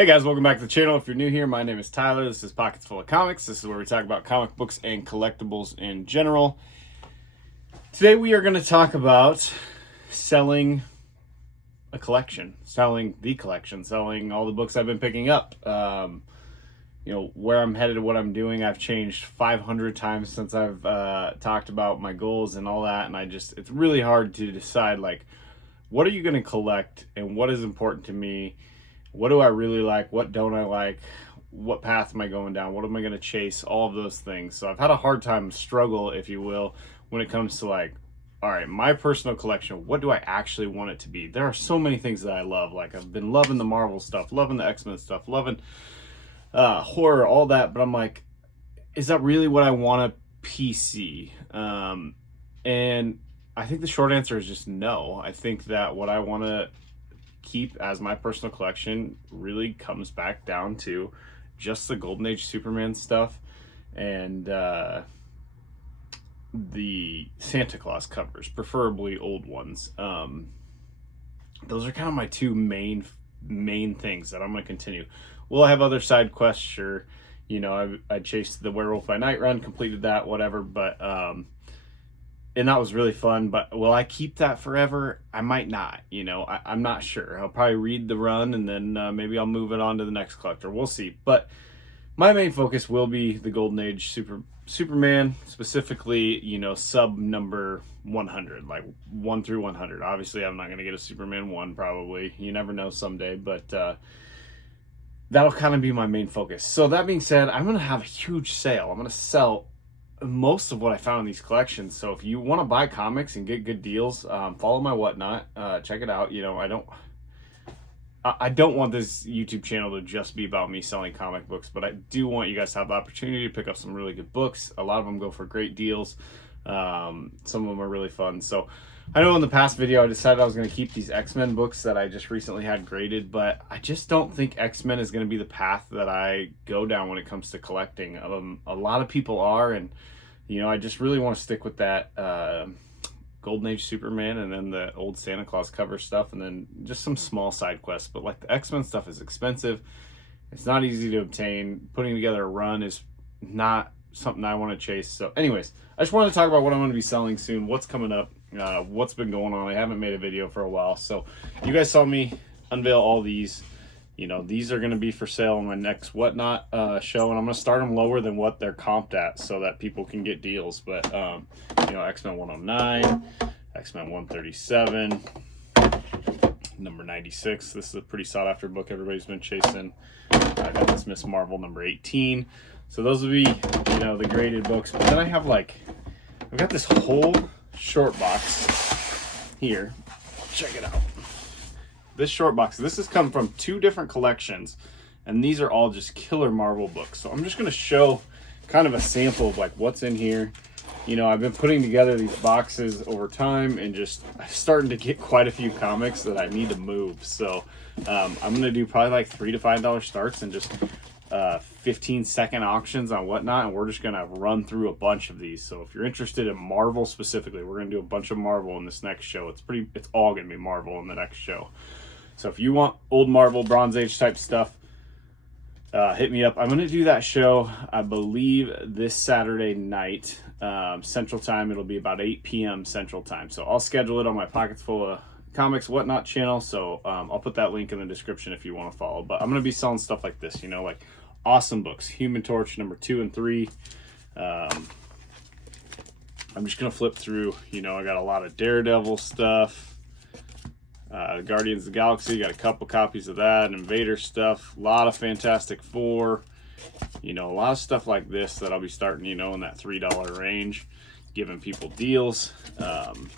Hey guys, welcome back to the channel. If you're new here, my name is Tyler. This is Pockets Full of Comics. This is where we talk about comic books and collectibles in general. Today we are going to talk about selling a collection, selling all the books I've been picking up. Where I'm headed, what I'm doing. I've changed 500 times since I've talked about my goals and all that, and it's really hard to decide, like, what are you going to collect and what is important to me. What do I really like? What don't I like? What path am I going down? What am I going to chase? All of those things. So I've had a hard time, struggle, if you will, when it comes to, like, all right, my personal collection, what do I actually want it to be? There are so many things that I love. Like, I've been loving the Marvel stuff, loving the X-Men stuff, loving horror, all that. But I'm like, is that really what I want a PC? And I think the short answer is just no. I think that what I want to keep as my personal collection really comes back down to just the Golden Age Superman stuff and the Santa Claus covers, preferably old ones. Those are kind of my two main things that I'm going to continue. Will I have other side quests? Sure. I chased the Werewolf by Night run, completed that, whatever, but and that was really fun. But will I keep that forever? I might not. I'm not sure. I'll probably read the run and then maybe I'll move it on to the next collector. We'll see. But my main focus will be the Golden Age Superman, specifically, sub number 100, like 1 through 100. Obviously, I'm not going to get a Superman 1 probably. You never know someday, but that'll kind of be my main focus. So that being said, I'm going to have a huge sale. I'm going to sell most of what I found in these collections. So if you want to buy comics and get good deals, follow my whatnot, check it out. I don't want this YouTube channel to just be about me selling comic books, but I do want you guys to have the opportunity to pick up some really good books. A lot of them go for great deals. Some of them are really fun. So I know in the past video I decided I was going to keep these X-Men books that I just recently had graded, but I just don't think X-Men is going to be the path that I go down when it comes to collecting. A lot of people are, and I just really want to stick with that Golden Age Superman and then the old Santa Claus cover stuff and then just some small side quests. But like the X-Men stuff is expensive. It's not easy to obtain. Putting together a run is not something I want to chase. So anyways, I just wanted to talk about what I'm going to be selling soon, what's coming up, what's been going on. I haven't made a video for a while. So you guys saw me unveil all these. These are going to be for sale on my next Whatnot show, and I'm going to start them lower than what they're comped at so that people can get deals. But, X-Men 109, X-Men 137, number 96. This is a pretty sought-after book everybody's been chasing. I got this Miss Marvel number 18. So those will be, the graded books. But then I have, I've got this whole short box here. Check it out. This short box, this has come from 2 different collections, and these are all just killer Marvel books. So I'm just going to show kind of a sample of what's in here. I've been putting together these boxes over time and just starting to get quite a few comics that I need to move. So I'm going to do probably $3 to $5 starts and just 15-second auctions on Whatnot, and we're just going to run through a bunch of these. So if you're interested in Marvel specifically, we're going to do a bunch of Marvel in this next show. It's all going to be Marvel in the next show. So if you want old Marvel, Bronze Age type stuff, hit me up. I'm going to do that show, I believe, this Saturday night, Central Time. It'll be about 8 p.m. Central Time. So I'll schedule it on my Pockets Full of Comics Whatnot channel. So I'll put that link in the description if you want to follow. But I'm going to be selling stuff like this, like awesome books. Human Torch number 2 and 3. I'm just going to flip through. I got a lot of Daredevil stuff. Guardians of the Galaxy, got a couple copies of that. Invader stuff, a lot of Fantastic Four, a lot of stuff like this that I'll be starting, in that $3 range, giving people deals. And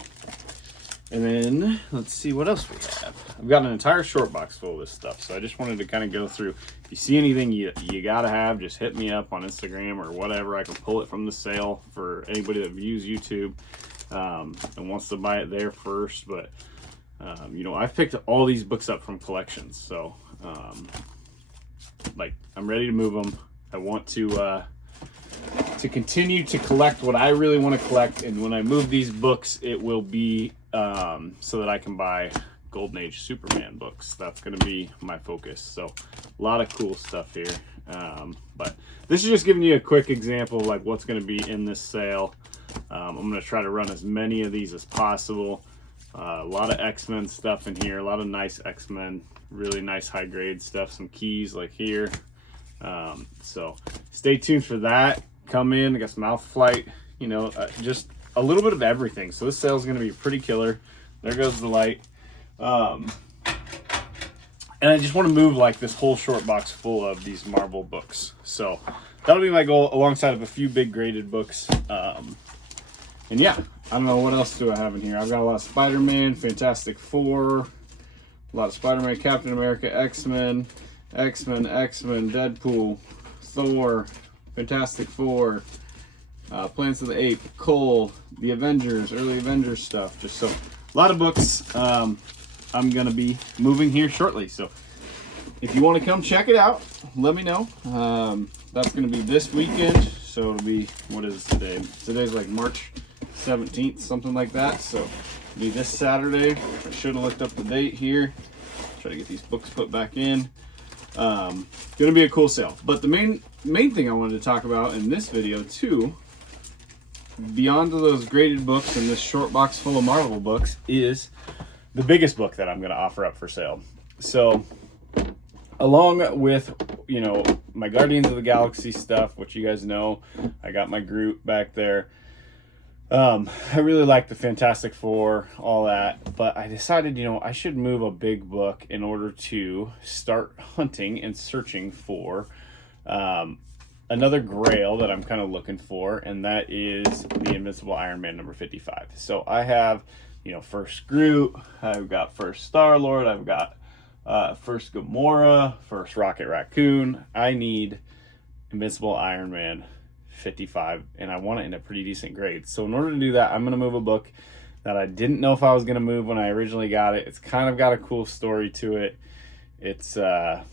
then let's see what else we have. I've got an entire short box full of this stuff, so I just wanted to kind of go through. If you see anything you gotta have, just hit me up on Instagram or whatever. I can pull it from the sale for anybody that views YouTube and wants to buy it there first. But I've picked all these books up from collections, so I'm ready to move them. I want to continue to collect what I really want to collect, and when I move these books, it will be so that I can buy Golden Age Superman books. That's going to be my focus. So a lot of cool stuff here. But this is just giving you a quick example of like what's going to be in this sale. I'm going to try to run as many of these as possible. A lot of X-Men stuff in here, a lot of nice X-Men, really nice high grade stuff, some keys like here. So stay tuned for that. Come in, I got some Alpha Flight, you know, just a little bit of everything. So this sale is going to be pretty killer. There goes the light. And I just want to move like this whole short box full of these Marvel books. So that'll be my goal, alongside of a few big graded books. And yeah, I don't know what else do I have in here. I've got a lot of Spider-Man, Fantastic Four, a lot of Spider-Man, Captain America, X-Men, Deadpool, Thor, Fantastic Four, Plants of the Ape, Cole, the Avengers, early Avengers stuff. Just so a lot of books. I'm gonna be moving here shortly, so if you want to come check it out, let me know. That's gonna be this weekend, so it'll be, what is today? Today's like March 17th, something like that. So it'll be this Saturday. I should have looked up the date here. Try to get these books put back in. Gonna be a cool sale. But the main thing I wanted to talk about in this video too, beyond those graded books and this short box full of Marvel books, is the biggest book that I'm going to offer up for sale. So along with, you know, my Guardians of the Galaxy stuff, which you guys know, I got my Groot back there. I really like the Fantastic Four, all that, but I decided, you know, I should move a big book in order to start hunting and searching for another grail that I'm kind of looking for, and that is the Invincible Iron Man number 55. So I have, you know, first Groot, I've got first Star-Lord, I've got first Gamora, first Rocket Raccoon. I need Invincible Iron Man 55, and I want it in a pretty decent grade. So in order to do that, I'm going to move a book that I didn't know if I was going to move when I originally got it. It's kind of got a cool story to it. It's I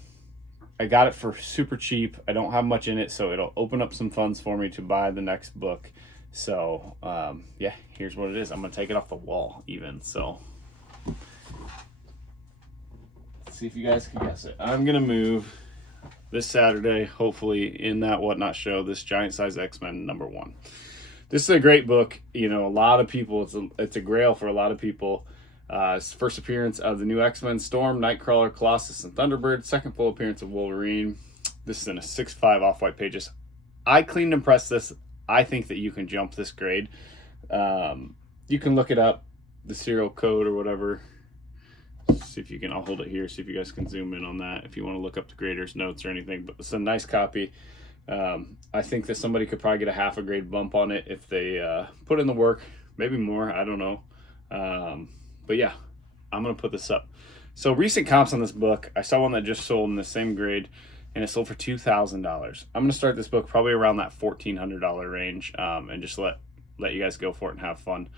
got it for super cheap. I don't have much in it, so it'll open up some funds for me to buy the next book. So yeah, here's what it is. I'm going to take it off the wall even. So let's see if you guys can guess it. I'm going to move this Saturday, hopefully, in that Whatnot show, this Giant Size X-Men #1. This is a great book. You know, a lot of people, it's a grail for a lot of people. It's the first appearance of the new X-Men: Storm, Nightcrawler, Colossus, and Thunderbird. Second full appearance of Wolverine. This is in a 6.5 off-white pages. I cleaned and pressed this. I think that you can jump this grade. You can look it up, the serial code or whatever. See if you can, I'll hold it here, see if you guys can zoom in on that if you want to look up the grader's notes or anything. But it's a nice copy. I think that somebody could probably get a half a grade bump on it if they put in the work, maybe more, I don't know. But yeah, I'm gonna put this up. So recent comps on this book, I saw one that just sold in the same grade, and it sold for $2,000. I'm gonna start this book probably around that $1,400 range, and just let you guys go for it and have fun.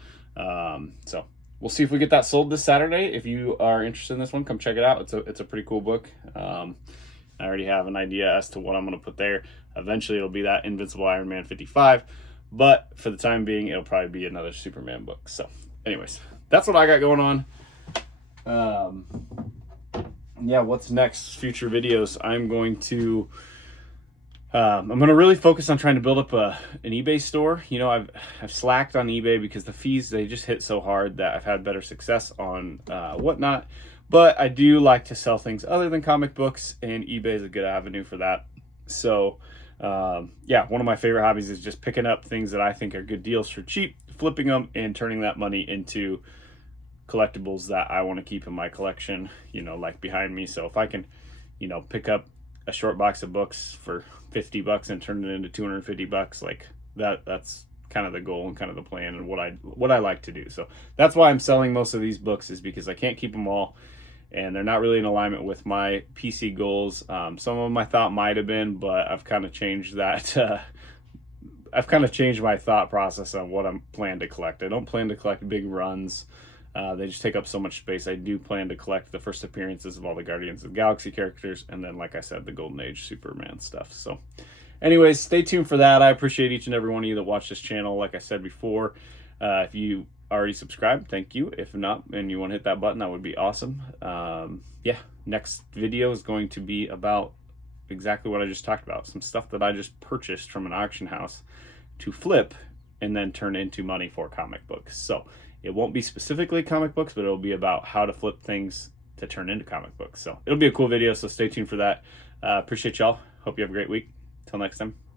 So we'll see if we get that sold this Saturday. If you are interested in this one, come check it out. It's a pretty cool book. I already have an idea as to what I'm going to put there. Eventually, it'll be that Invincible Iron Man 55. But for the time being, it'll probably be another Superman book. So anyways, that's what I got going on. Yeah, what's next? Future videos. I'm going to really focus on trying to build up an eBay store. You know, I've slacked on eBay because the fees, they just hit so hard that I've had better success on Whatnot. But I do like to sell things other than comic books, and eBay is a good avenue for that. So yeah, one of my favorite hobbies is just picking up things that I think are good deals for cheap, flipping them, and turning that money into collectibles that I want to keep in my collection, you know, like behind me. So if I can, you know, pick up a short box of books for $50 and turn it into $250, like that's kind of the goal and kind of the plan and what I like to do. So that's why I'm selling most of these books, is because I can't keep them all, and they're not really in alignment with my PC goals. Some of them I thought might have been, but I've kind of changed that. I've kind of changed my thought process on what I'm planning to collect. I don't plan to collect big runs. They just take up so much space. I do plan to collect the first appearances of all the Guardians of the Galaxy characters, and then, like I said, the Golden Age Superman stuff. So anyways, stay tuned for that. I appreciate each and every one of you that watch this channel. Like I said before, if you already subscribed, thank you. If not, and you want to hit that button, that would be awesome. Yeah, next video is going to be about exactly what I just talked about. Some stuff that I just purchased from an auction house to flip and then turn into money for comic books. So it won't be specifically comic books, but it'll be about how to flip things to turn into comic books. So it'll be a cool video, so stay tuned for that. Appreciate y'all. Hope you have a great week. Till next time.